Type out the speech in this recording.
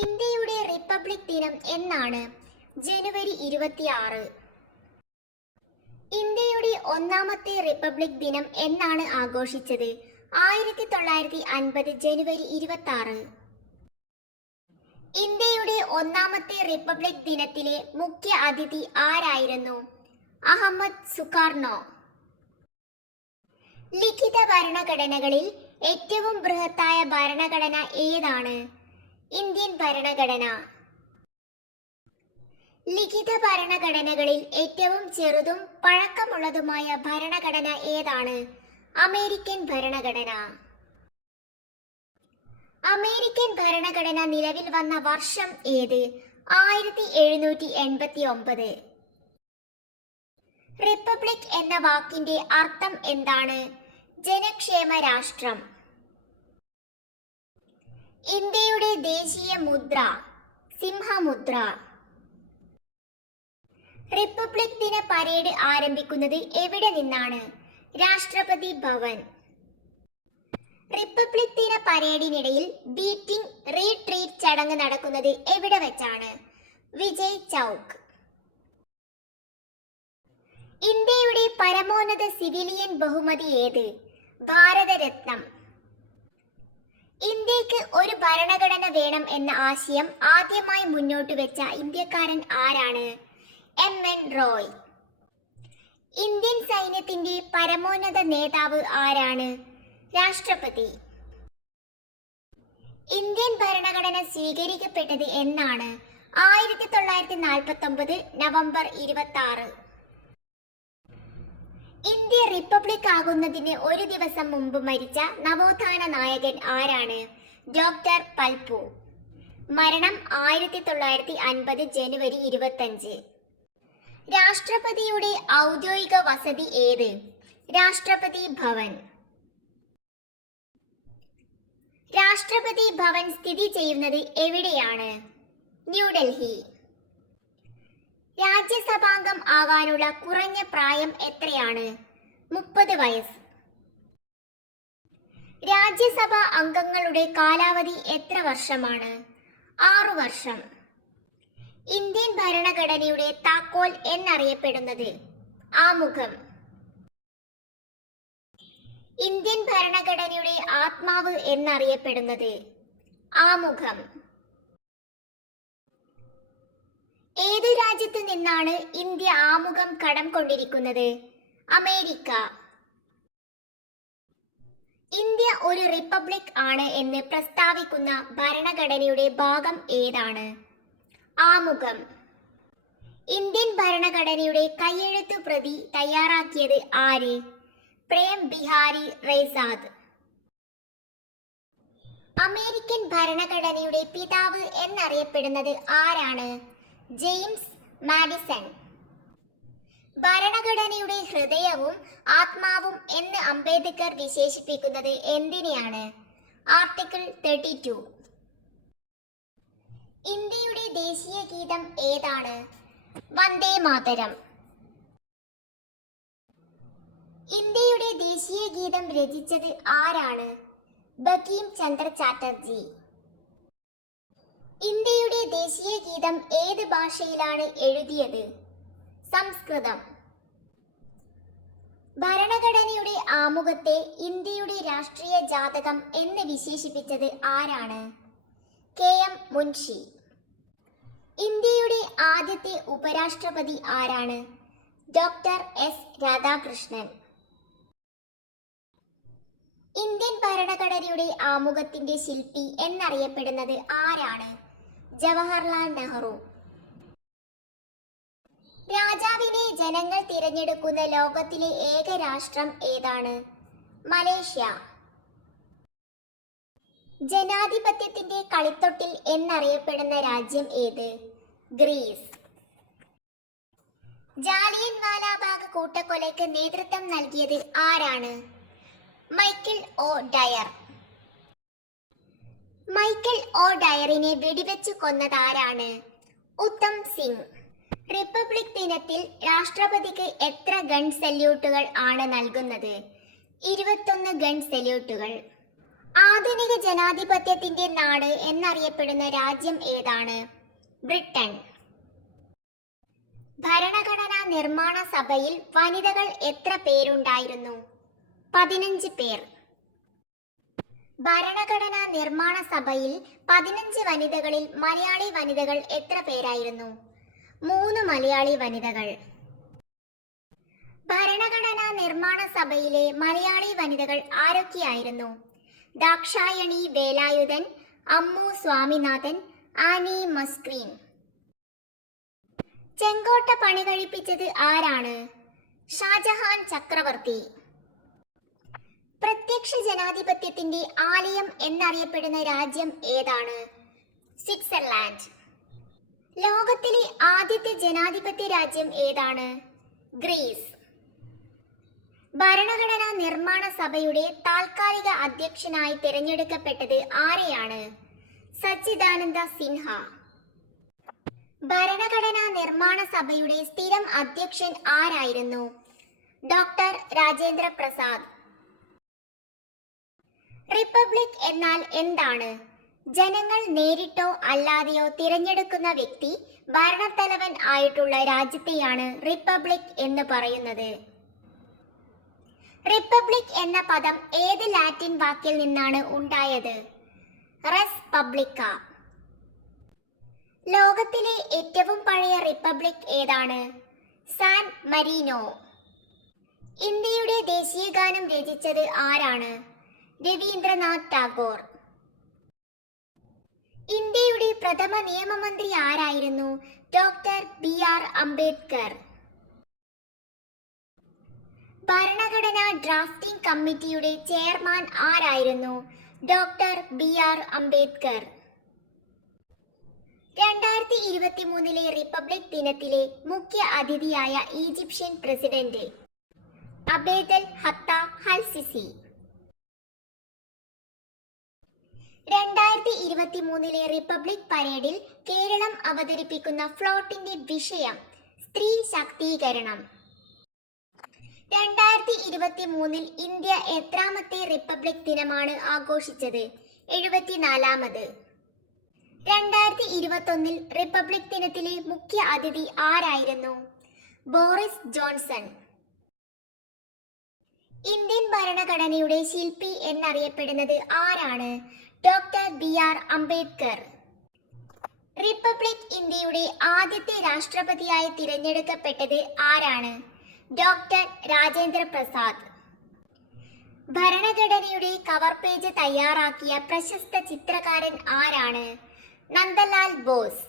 ഇന്ത്യയുടെ റിപ്പബ്ലിക് ദിനം എന്നാണ്? ജനുവരി 26. ഇന്ത്യയുടെ ഒന്നാമത്തെ റിപ്പബ്ലിക് ദിനം എന്നാണ് ആഘോഷിച്ചത്? 1950 ജനുവരി 26. ഇന്ത്യയുടെ ഒന്നാമത്തെ റിപ്പബ്ലിക് ദിനത്തിലെ മുഖ്യ അതിഥി ആരായിരുന്നു? അഹമ്മദ് സുകാർണോ. ലിഖിത ഭരണഘടനകളിൽ ഏറ്റവും ബൃഹത്തായ ഭരണഘടന ഏതാണ്? ഇന്ത്യൻ ഭരണഘടന. ലിഖിത ഭരണഘടനകളിൽ ഏറ്റവും ചെറുതും പഴക്കമുള്ളതുമായ ഭരണഘടന ഏതാണ്? അമേരിക്കൻ ഭരണഘടന. അമേരിക്കൻ ഭരണഘടന നിലവിൽ വന്ന വർഷം ഏത്? 1789. റിപ്പബ്ലിക് എന്ന വാക്കിന്റെ അർത്ഥം എന്താണ്? ജനക്ഷേമ രാഷ്ട്രം. ഇന്ത്യയുടെ ദേശീയ മുദ്ര സിംഹമുദ്ര. റിപ്പബ്ലിക് ദിന പരേഡ് ആരംഭിക്കുന്നത് എവിടെ നിന്നാണ്? രാഷ്ട്രപതി ഭവൻ. റിപ്പബ്ലിക് ദിന പരേഡിനിടയിൽ ബീറ്റിംഗ് റീട്രീറ്റ് ചടങ്ങ് നടക്കുന്നത് എവിടെ വെച്ചാണ്? വിജയ് ചൗക്ക്. ഇന്ത്യയുടെ പരമോന്നത സിവിലിയൻ ബഹുമതി ഏത്? ഭാരതരത്നം. ഇന്ത്യക്ക് ഒരു ഭരണഘടന വേണം എന്ന ആശയം ആദ്യമായി മുന്നോട്ട് വെച്ച ഇന്ത്യക്കാരൻ ആരാണ്? MN റോയ്. ഇന്ത്യൻ സൈന്യത്തിന്റെ പരമോന്നത നേതാവ് ആരാണ്? രാഷ്ട്രപതി. ഇന്ത്യൻ ഭരണഘടന സ്വീകരിക്കപ്പെട്ടത് എന്നാണ്? 1949 നവംബർ 26. ഇന്ത്യ റിപ്പബ്ലിക് ആകുന്നതിന് ഒരു ദിവസം മുമ്പ് മരിച്ച നവോത്ഥാന നായകൻ ആരാണ്? ഡോക്ടർ പൽപു. മരണം 1950 ജനുവരി 25. രാഷ്ട്രപതിയുടെ ഔദ്യോഗിക വസതി ഏത്? രാഷ്ട്രപതി ഭവൻ. രാഷ്ട്രപതി ഭവൻ സ്ഥിതി ചെയ്യുന്നത് എവിടെയാണ്? ന്യൂഡൽഹി. രാജ്യസഭാംഗം ആകാനുള്ള കുറഞ്ഞ പ്രായം എത്രയാണ്? 30 വയസ്സ്. രാജ്യസഭാ അംഗങ്ങളുടെ കാലാവധി എത്ര വർഷമാണ്? 6 വർഷം. ഇന്ത്യൻ ഭരണഘടനയുടെ താക്കോൽ എന്നറിയപ്പെടുന്നത്? ആമുഖം. ഇന്ത്യൻ ഭരണഘടനയുടെ ആത്മാവ് എന്നറിയപ്പെടുന്നത്? ആമുഖം. ഏതു രാജ്യത്തു നിന്നാണ് ഇന്ത്യ ആമുഖം കടം കൊണ്ടിരിക്കുന്നത്? അമേരിക്ക. ഇന്ത്യ ഒരു റിപ്പബ്ലിക് ആണ് എന്ന് പ്രസ്താവിക്കുന്ന ഭരണഘടനയുടെ ഭാഗം ഏതാണ്? ആമുഖം. ഇന്ത്യൻ ഭരണഘടനയുടെ കയ്യെഴുത്തു പ്രതി തയ്യാറാക്കിയത് ആര്? പ്രേം ബിഹാരി റൈസാദ്. അമേരിക്കൻ ഭരണഘടനയുടെ പിതാവ് എന്നറിയപ്പെടുന്നത് ആരാണ്? James Madison. ഭരണഘടനയുടെ ഹൃദയവും ആത്മാവും എന്ന് അംബേദ്കർ വിശേഷിപ്പിക്കുന്നത് എന്തിനെയാണ്? ആർട്ടിക്കിൾ 32. ഇന്ത്യയുടെ ദേശീയ ഗീതം ഏതാണ്? വന്ദേ മാതരം. ഇന്ത്യയുടെ ദേശീയ ഗീതം രചിച്ചത് ആരാണ്? ബങ്കിം ചന്ദ്ര ചാറ്റർജി. ഇന്ത്യയുടെ ദേശീയ ഗീതം ഏത് ഭാഷയിലാണ് എഴുതിയത്? സംസ്കൃതം. ഭരണഘടനയുടെ ആമുഖത്തെ ഇന്ത്യയുടെ രാഷ്ട്രീയ ജാതകം എന്ന് വിശേഷിപ്പിച്ചത് ആരാണ്? KM മുൻഷി. ഇന്ത്യയുടെ ആദ്യത്തെ ഉപരാഷ്ട്രപതി ആരാണ്? Doctor S Radhakrishnan. ഇന്ത്യൻ ഭരണഘടനയുടെ ആമുഖത്തിന്റെ ശില്പി എന്നറിയപ്പെടുന്നത് ആരാണ്? ജവഹർലാൽ നെഹ്റു. രാജാവിനെ ജനങ്ങൾ തിരഞ്ഞെടുക്കുന്ന ലോകത്തിലെ ഏക രാഷ്ട്രം ഏതാണ്? മലേഷ്യ. ജനാധിപത്യത്തിന്റെ കളിത്തൊട്ടിൽ എന്നറിയപ്പെടുന്ന രാജ്യം ഏത്? ഗ്രീസ്. ജാലിയൻവാലാബാഗ് കൂട്ടക്കൊലയ്ക്ക് നേതൃത്വം നൽകിയത് ആരാണ്? Michael O Dyer. Michael O ഡയറിനെ വെടിവെച്ചു കൊന്നതാരാണ്? ഉത്തം സിംഗ്. റിപ്പബ്ലിക് ദിനത്തിൽ രാഷ്ട്രപതിക്ക് എത്ര ഗൺ സല്യൂട്ടുകൾ ആണ് നൽകുന്നത്? 21 ഗൺ സല്യൂട്ടുകൾ. ആധുനിക ജനാധിപത്യത്തിന്റെ നാട് എന്നറിയപ്പെടുന്ന രാജ്യം ഏതാണ്? ബ്രിട്ടൻ. ഭരണഘടനാ നിർമ്മാണ സഭയിൽ വനിതകൾ എത്ര പേരുണ്ടായിരുന്നു? 15 പേർ. ഭരണഘടനാ നിർമ്മാണ സഭയിൽ 15 വനിതകളിൽ മലയാളി വനിതകൾ എത്ര പേരായിരുന്നു? 3 മലയാളി വനിതകൾ. ഭരണഘടനാ നിർമ്മാണ സഭയിലെ മലയാളി വനിതകൾ ആരൊക്കെയായിരുന്നു? ദാക്ഷായണി വേലായുധൻ, അമ്മു സ്വാമിനാഥൻ, ആനി മസ്ക്രീൻ. ചെങ്കോട്ട പണി കഴിപ്പിച്ചത് ആരാണ്? ഷാജഹാൻ ചക്രവർത്തി. പ്രത്യക്ഷ ജനാധിപത്യത്തിന്റെ ആലയം എന്നറിയപ്പെടുന്ന രാജ്യം ഏതാണ്? സ്വിറ്റ്സർലാൻഡ്. ലോകത്തിലെ ആദ്യത്തെ ജനാധിപത്യ രാജ്യം ഏതാണ്? ഗ്രീസ്. ഭരണഘടനാ നിർമ്മാണ സഭയുടെ താൽക്കാലിക അധ്യക്ഷനായി തിരഞ്ഞെടുക്കപ്പെട്ടത് ആരെയാണ്? സച്ചിദാനന്ദ സിൻഹ. ഭരണഘടനാ നിർമ്മാണ സഭയുടെ സ്ഥിരം അധ്യക്ഷൻ ആരായിരുന്നു? ഡോക്ടർ രാജേന്ദ്ര പ്രസാദ്. റിപ്പബ്ലിക് എന്നാൽ എന്താണ്? ജനങ്ങൾ നേരിട്ടോ അല്ലാതെയോ തിരഞ്ഞെടുക്കുന്ന വ്യക്തി ഭരണത്തലവൻ ആയിട്ടുള്ള രാജ്യത്തെയാണ് റിപ്പബ്ലിക് എന്ന് പറയുന്നത്. റിപ്പബ്ലിക് എന്ന പദം ഏത് ലാറ്റിൻ വാക്കിൽ നിന്നാണ് ഉണ്ടായത്? റെസ് പബ്ലിക്ക. ലോകത്തിലെ ഏറ്റവും പഴയ റിപ്പബ്ലിക് ഏതാണ്? San Marino. ഇന്ത്യയുടെ ദേശീയഗാനം രചിച്ചത് ആരാണ്? രവീന്ദ്രനാഥ് ടാഗോർ. ഇന്ത്യയുടെ പ്രഥമ നിയമമന്ത്രി ആരായിരുന്നു? Doctor B R. അംബേദ്കർ. ഭരണഘടനാ ഡ്രാഫ്റ്റിംഗ് കമ്മിറ്റിയുടെ ചെയർമാൻ ആരായിരുന്നു? Doctor B R. അംബേദ്കർ. 2023 റിപ്പബ്ലിക് ദിനത്തിലെ മുഖ്യ അതിഥിയായ ഈജിപ്ഷ്യൻ പ്രസിഡന്റ് അബേദൽ ഹത്ത അൽ സിസി. 2023 റിപ്പബ്ലിക് പരേഡിൽ കേരളം അവതരിപ്പിക്കുന്ന ഫ്ലോട്ടിന്റെ വിഷയം സ്ത്രീ ശാക്തീകരണം. 2023 ഇന്ത്യ എത്രാമത്തെ റിപ്പബ്ലിക് ദിനമാണ് ആഘോഷിച്ചത്? 74ാമത്. 2021 റിപ്പബ്ലിക് ദിനത്തിലെ മുഖ്യ അതിഥി ആരായിരുന്നു? Boris Johnson. ഇന്ത്യൻ ഭരണഘടനയുടെ ശില്പി എന്നറിയപ്പെടുന്നത് ആരാണ്? Doctor B R. അംബേദ്കർ. റിപ്പബ്ലിക് ഇന്ത്യയുടെ ആദ്യത്തെ രാഷ്ട്രപതിയായി തിരഞ്ഞെടുക്കപ്പെട്ടത് ആരാണ്? ഡോക്ടർ രാജേന്ദ്ര പ്രസാദ്. ഭരണഘടനയുടെ കവർ പേജ് തയ്യാറാക്കിയ പ്രശസ്ത ചിത്രകാരൻ ആരാണ്? നന്ദലാൽ ബോസ്.